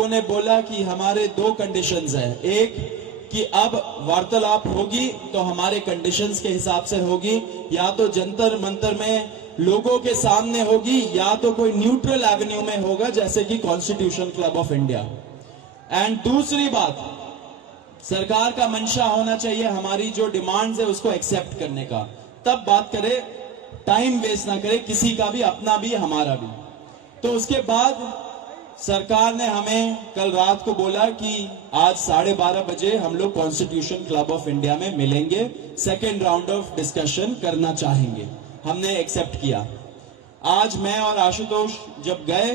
लोगों ने बोला कि हमारे दो कंडीशंस हैं। एक कि अब वार्तालाप होगी तो हमारे कंडीशंस के हिसाब से होगी, या तो जंतर मंतर में लोगों के सामने होगी, या तो कोई न्यूट्रल एवेन्यू में होगा जैसे कि constitution club of India. And दूसरी बात, सरकार का मंशा होना चाहिए हमारी जो डिमांड्स है उसको एक्सेप्ट करने का, तब बात करे, टाइम वेस्ट ना करे किसी का भी, अपना भी हमारा भी। तो उसके बाद सरकार ने हमें कल रात को बोला कि आज 12:30 बजे हम लोग कॉन्स्टिट्यूशन क्लब ऑफ इंडिया में मिलेंगे, सेकेंड राउंड ऑफ डिस्कशन करना चाहेंगे। हमने एक्सेप्ट किया। आज मैं और आशुतोष जब गए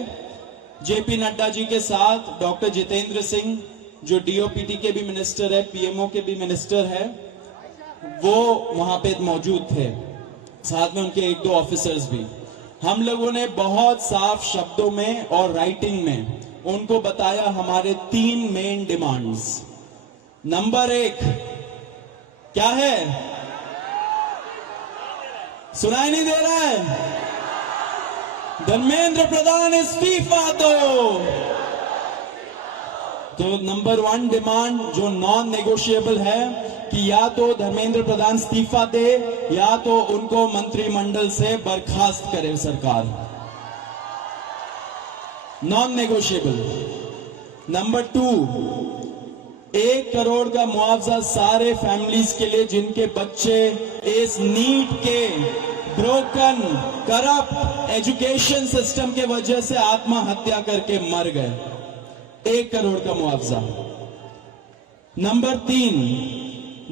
जेपी नड्डा जी के साथ, डॉक्टर जितेंद्र सिंह जो डीओपीटी के भी मिनिस्टर है, पीएमओ के भी मिनिस्टर है, वो वहां पे मौजूद थे, साथ में उनके एक दो ऑफिसर्स भी। हम लोगों ने बहुत साफ शब्दों में और राइटिंग में उनको बताया हमारे 3 मेन डिमांड्स। नंबर 1 क्या है? सुनाई नहीं दे रहा है? धर्मेंद्र प्रधान इस्तीफा दो। तो नंबर 1 डिमांड जो नॉन नेगोशिएबल है कि या तो धर्मेंद्र प्रधान इस्तीफा दे या तो उनको मंत्रिमंडल से बर्खास्त करे सरकार, नॉन नेगोशिएबल। नंबर 2, 1 करोड़ का मुआवजा सारे फैमिलीज के लिए जिनके बच्चे इस नीट के ब्रोकन करप्ट एजुकेशन सिस्टम के वजह से आत्महत्या करके मर गए, 1 करोड़ का मुआवजा। नंबर 3,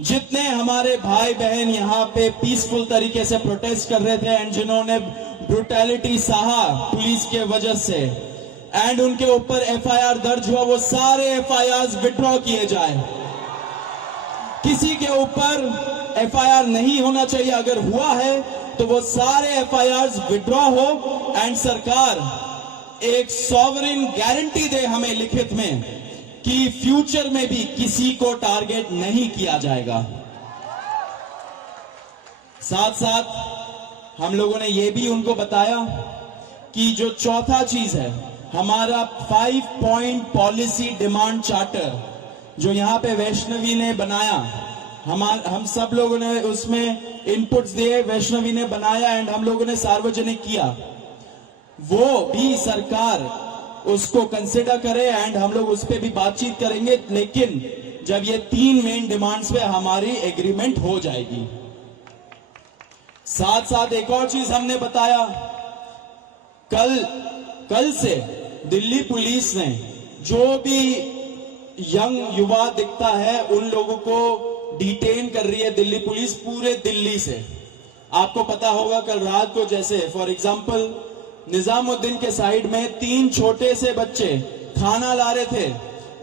जितने हमारे भाई बहन यहाँ पे पीसफुल तरीके से प्रोटेस्ट कर रहे थे एंड जिन्होंने ब्रुटैलिटी सहा पुलिस के वजह से एंड उनके ऊपर एफआईआर दर्ज हुआ, वो सारे एफआईआर विड्रॉ किए जाए। किसी के ऊपर एफआईआर नहीं होना चाहिए, अगर हुआ है तो वो सारे एफआईआर विड्रॉ हो एंड सरकार एक सॉवरेन गारंटी दे हमें लिखित में कि फ्यूचर में भी किसी को टारगेट नहीं किया जाएगा। साथ साथ हम लोगों ने यह भी उनको बताया कि जो चौथा चीज है हमारा 5 पॉइंट पॉलिसी डिमांड चार्टर जो यहां पे वैष्णवी ने बनाया, हम सब लोगों ने उसमें इनपुट्स दिए, वैष्णवी ने बनाया एंड हम लोगों ने सार्वजनिक किया, वो भी सरकार उसको कंसिडर करे एंड हम लोग उस पर भी बातचीत करेंगे, लेकिन जब ये 3 मेन डिमांड्स पे हमारी एग्रीमेंट हो जाएगी। साथ साथ एक और चीज हमने बताया, कल से दिल्ली पुलिस ने जो भी यंग युवा दिखता है उन लोगों को डिटेन कर रही है दिल्ली पुलिस पूरे दिल्ली से। आपको पता होगा कल रात को जैसे फॉर एग्जांपल निजामुद्दीन के साइड में 3 छोटे से बच्चे खाना ला रहे थे,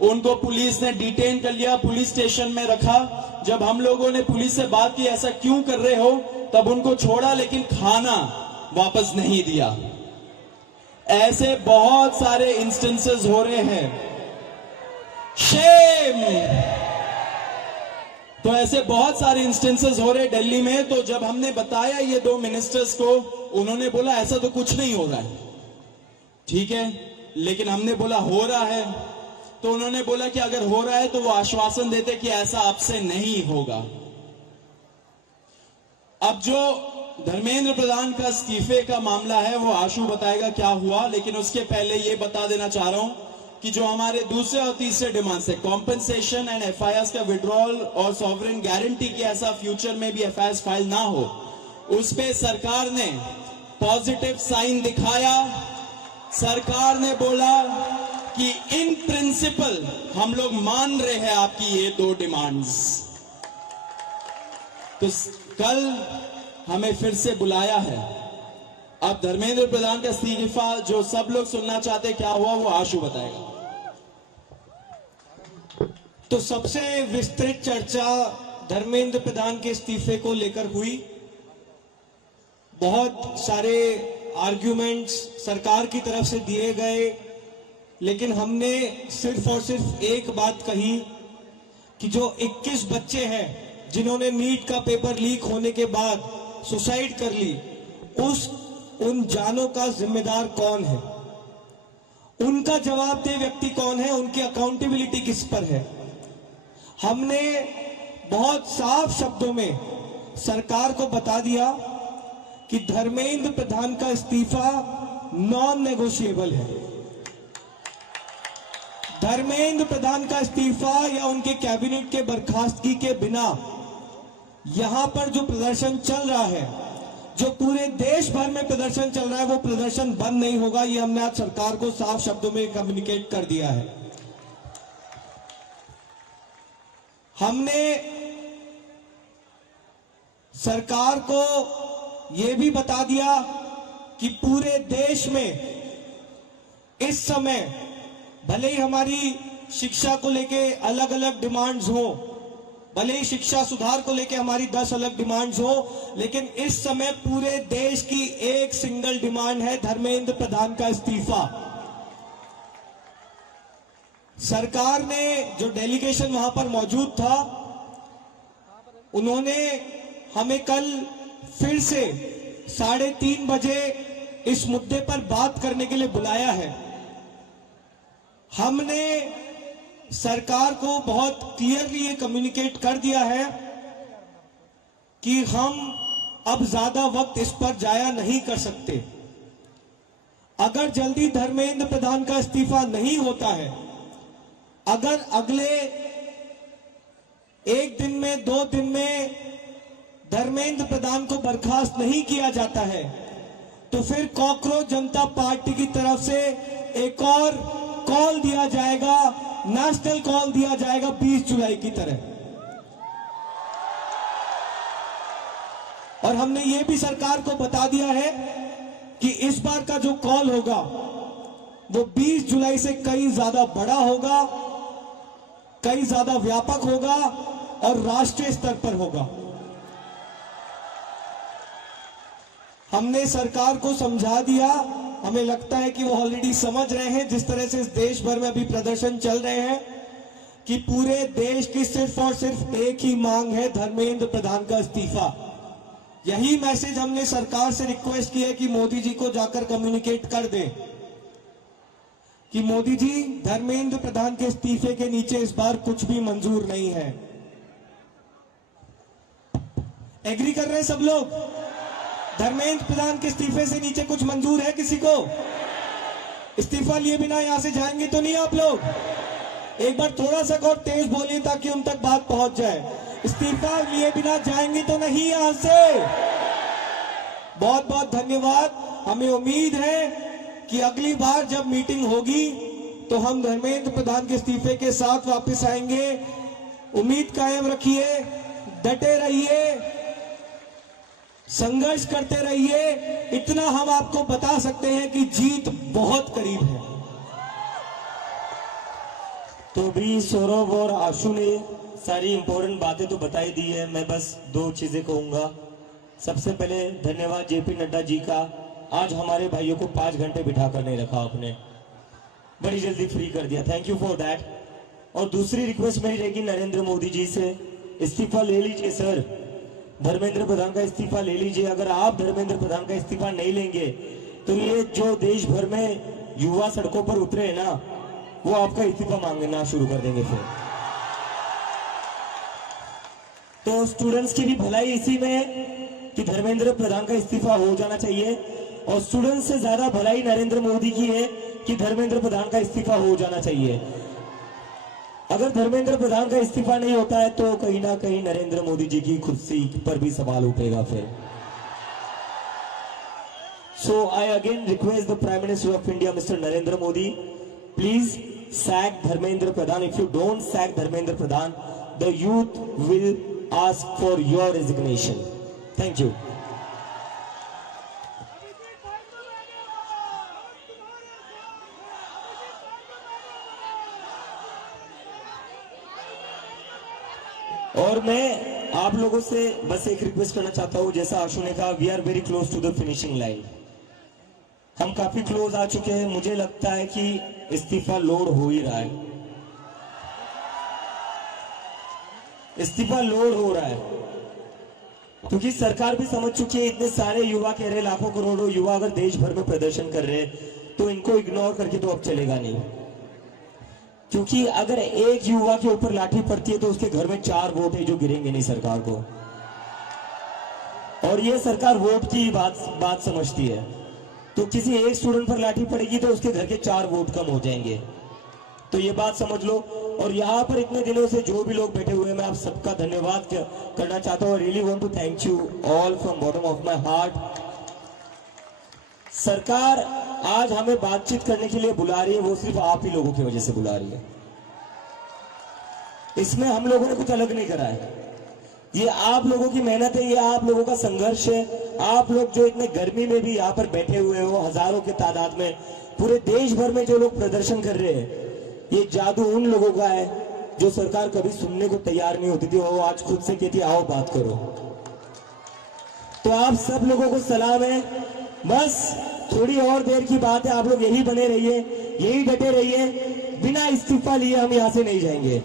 उनको पुलिस ने डिटेन कर लिया, पुलिस स्टेशन में रखा। जब हम लोगों ने पुलिस से बात की ऐसा क्यों कर रहे हो, तब उनको छोड़ा लेकिन खाना वापस नहीं दिया। ऐसे बहुत सारे इंस्टेंसेस हो रहे हैं, शेम। तो ऐसे बहुत सारे इंस्टेंसेस हो रहे दिल्ली में। तो जब हमने बताया ये 2 मिनिस्टर्स को, उन्होंने बोला ऐसा तो कुछ नहीं हो रहा है। ठीक है, लेकिन हमने बोला हो रहा है, तो उन्होंने बोला कि अगर हो रहा है तो वो आश्वासन देते कि ऐसा आपसे नहीं होगा। अब जो धर्मेंद्र प्रधान का इस्तीफे का मामला है वो आशु बताएगा क्या हुआ, लेकिन उसके पहले ये बता देना चाह रहा हूं कि जो हमारे दूसरे और तीसरे डिमांड्स है, कॉम्पेंसेशन एंड एफआईआर का विड्रॉल और सॉवरेन गारंटी की ऐसा फ्यूचर में भी एफआईआर फाइल ना हो, उस पे सरकार ने पॉजिटिव साइन दिखाया। सरकार ने बोला कि इन प्रिंसिपल हम लोग मान रहे हैं आपकी ये 2 डिमांड्स। तो कल हमें फिर से बुलाया है। अब धर्मेंद्र प्रधान का इस्तीफा जो सब लोग सुनना चाहते क्या हुआ वो आशु बताएगा। तो सबसे विस्तृत चर्चा धर्मेंद्र प्रधान के इस्तीफे को लेकर हुई। बहुत सारे आर्ग्यूमेंट्स सरकार की तरफ से दिए गए, लेकिन हमने सिर्फ और सिर्फ एक बात कही कि जो 21 बच्चे हैं जिन्होंने नीट का पेपर लीक होने के बाद सुसाइड कर ली, उन जानों का जिम्मेदार कौन है, उनका जवाबदेह व्यक्ति कौन है, उनकी अकाउंटेबिलिटी किस पर है। हमने बहुत साफ शब्दों में सरकार को बता दिया कि धर्मेंद्र प्रधान का इस्तीफा नॉन नेगोशिएबल है। धर्मेंद्र प्रधान का इस्तीफा या उनके कैबिनेट के बर्खास्तगी के बिना यहां पर जो प्रदर्शन चल रहा है, जो पूरे देश भर में प्रदर्शन चल रहा है, वो प्रदर्शन बंद नहीं होगा। ये हमने आज सरकार को साफ शब्दों में कम्युनिकेट कर दिया है। हमने सरकार को यह भी बता दिया कि पूरे देश में इस समय भले ही हमारी शिक्षा को लेके अलग अलग डिमांड्स हो, भले ही शिक्षा सुधार को लेके हमारी 10 अलग डिमांड्स हो, लेकिन इस समय पूरे देश की एक सिंगल डिमांड है, धर्मेंद्र प्रधान का इस्तीफा। सरकार ने जो डेलीगेशन वहां पर मौजूद था, उन्होंने हमें कल फिर से 3:30 बजे इस मुद्दे पर बात करने के लिए बुलाया है। हमने सरकार को बहुत क्लियरली ये कम्युनिकेट कर दिया है कि हम अब ज्यादा वक्त इस पर जाया नहीं कर सकते। अगर जल्दी धर्मेंद्र प्रधान का इस्तीफा नहीं होता है, अगर अगले 1 दिन में 2 दिन में धर्मेंद्र प्रधान को बर्खास्त नहीं किया जाता है, तो फिर कॉकरोच जनता पार्टी की तरफ से एक और कॉल दिया जाएगा, नेशनल कॉल दिया जाएगा 20 जुलाई की तरह। और हमने ये भी सरकार को बता दिया है कि इस बार का जो कॉल होगा वो 20 जुलाई से कहीं ज्यादा बड़ा होगा, कहीं ज्यादा व्यापक होगा और राष्ट्रीय स्तर पर होगा। हमने सरकार को समझा दिया, हमें लगता है कि वो ऑलरेडी समझ रहे हैं, जिस तरह से इस देश भर में अभी प्रदर्शन चल रहे हैं, कि पूरे देश की सिर्फ और सिर्फ एक ही मांग है, धर्मेंद्र प्रधान का इस्तीफा। यही मैसेज हमने सरकार से रिक्वेस्ट की है कि मोदी जी को जाकर कम्युनिकेट कर दे कि मोदी जी, धर्मेंद्र प्रधान के इस्तीफे के नीचे इस बार कुछ भी मंजूर नहीं है। एग्री कर रहे हैं सब लोग? धर्मेंद्र प्रधान के इस्तीफे से नीचे कुछ मंजूर है किसी को? इस्तीफा लिए बिना यहां से जाएंगे तो नहीं आप लोग? एक बार थोड़ा सा और तेज बोलिए ताकि उन तक बात पहुंच जाए। इस्तीफा लिए बिना जाएंगे तो नहीं यहां से? बहुत बहुत धन्यवाद। हमें उम्मीद है कि अगली बार जब मीटिंग होगी तो हम धर्मेंद्र प्रधान के इस्तीफे के साथ वापस आएंगे। उम्मीद कायम रखिए, डटे रहिए, संघर्ष करते रहिए। इतना हम आपको बता सकते हैं कि जीत बहुत करीब है। तो भी सौरभ और आशु ने सारी इंपॉर्टेंट बातें तो बताई दी है। मैं बस 2 चीजें कहूंगा। सबसे पहले धन्यवाद जेपी नड्डा जी का, आज हमारे भाइयों को 5 घंटे बिठा कर नहीं रखा आपने, बड़ी जल्दी फ्री कर दिया, थैंक यू फॉर दैट। और दूसरी रिक्वेस्ट मेरी रहेगी नरेंद्र मोदी जी से, इस्तीफा ले लीजिए सर, धर्मेंद्र प्रधान का इस्तीफा ले लीजिए। अगर आप धर्मेंद्र प्रधान का इस्तीफा नहीं लेंगे तो ये जो देश भर में युवा सड़कों पर उतरे हैं ना, वो आपका इस्तीफा मांगना शुरू कर देंगे फिर। तो स्टूडेंट्स की भी भलाई इसी में है कि धर्मेंद्र प्रधान का इस्तीफा हो जाना चाहिए, और स्टूडेंट्स से ज्यादा भलाई नरेंद्र मोदी की है कि धर्मेंद्र प्रधान का इस्तीफा हो जाना चाहिए। अगर धर्मेंद्र प्रधान का इस्तीफा नहीं होता है तो कहीं ना कहीं नरेंद्र मोदी जी की कुर्सी पर भी सवाल उठेगा फिर। So I again request the prime minister of India mister Narendra Modi, please sack Dharmendra Pradhan. If you don't sack Dharmendra Pradhan, the youth will ask for your resignation. Thank you. और मैं आप लोगों से बस एक रिक्वेस्ट करना चाहता हूं, जैसा आशु ने कहा, we are very close to the finishing line. हम काफी क्लोज आ चुके हैं। मुझे लगता है कि इस्तीफा लोड हो ही रहा है, इस्तीफा लोड हो रहा है, क्योंकि सरकार भी समझ चुकी है। इतने सारे युवा कह रहे, लाखों करोड़ों युवा अगर देश भर में प्रदर्शन कर रहे हैं तो इनको इग्नोर करके तो अब चलेगा नहीं, क्योंकि अगर एक युवा के ऊपर लाठी पड़ती है तो उसके घर में 4 वोट है जो गिरेंगे नहीं सरकार को, और ये सरकार वोट की बात समझती है। तो किसी एक स्टूडेंट पर लाठी पड़ेगी तो उसके घर के 4 वोट कम हो जाएंगे, तो ये बात समझ लो। और यहाँ पर इतने दिनों से जो भी लोग बैठे हुए हैं, मैं आप सबका धन्यवाद करना चाहता हूँ। Really want to thank you all from bottom of my heart. सरकार आज हमें बातचीत करने के लिए बुला रही है, वो सिर्फ आप ही लोगों की वजह से बुला रही है। इसमें हम लोगों ने कुछ अलग नहीं करा है, ये आप लोगों की मेहनत है, ये आप लोगों का संघर्ष है। आप लोग जो इतने गर्मी में भी यहाँ पर बैठे हुए हो, हजारों की तादाद में, पूरे देश भर में जो लोग प्रदर्शन कर रहे हैं, ये जादू उन लोगों का है जो सरकार कभी सुनने को तैयार नहीं होती थी, वो आज खुद से कहती आओ बात करो। तो आप सब लोगों को सलाम है, बस थोड़ी और देर की बात है, आप लोग यही बने रहिए, यही डटे रहिए, बिना इस्तीफा लिए हम यहां से नहीं जाएंगे।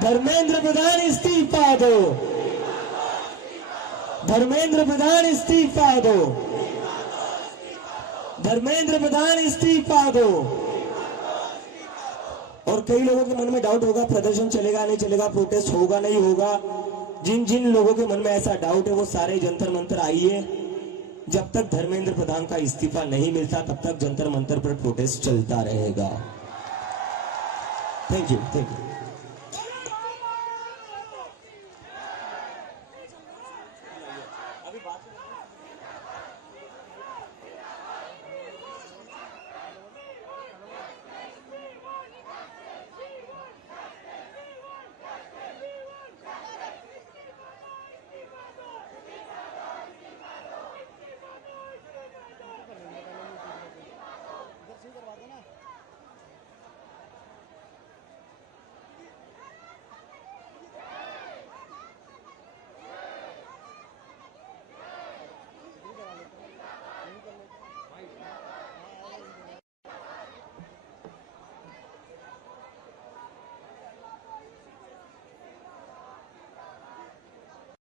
धर्मेंद्र प्रधान इस्तीफा दो, धर्मेंद्र प्रधान इस्तीफा दो, धर्मेंद्र प्रधान इस्तीफा दो। और कई लोगों के मन में डाउट होगा प्रदर्शन चलेगा नहीं चलेगा, प्रोटेस्ट होगा नहीं होगा। जिन जिन लोगों के मन में ऐसा डाउट है वो सारे जंतर मंतर आइए। जब तक धर्मेंद्र प्रधान का इस्तीफा नहीं मिलता तब तक जंतर मंतर पर प्रोटेस्ट चलता रहेगा। Thank you, thank you.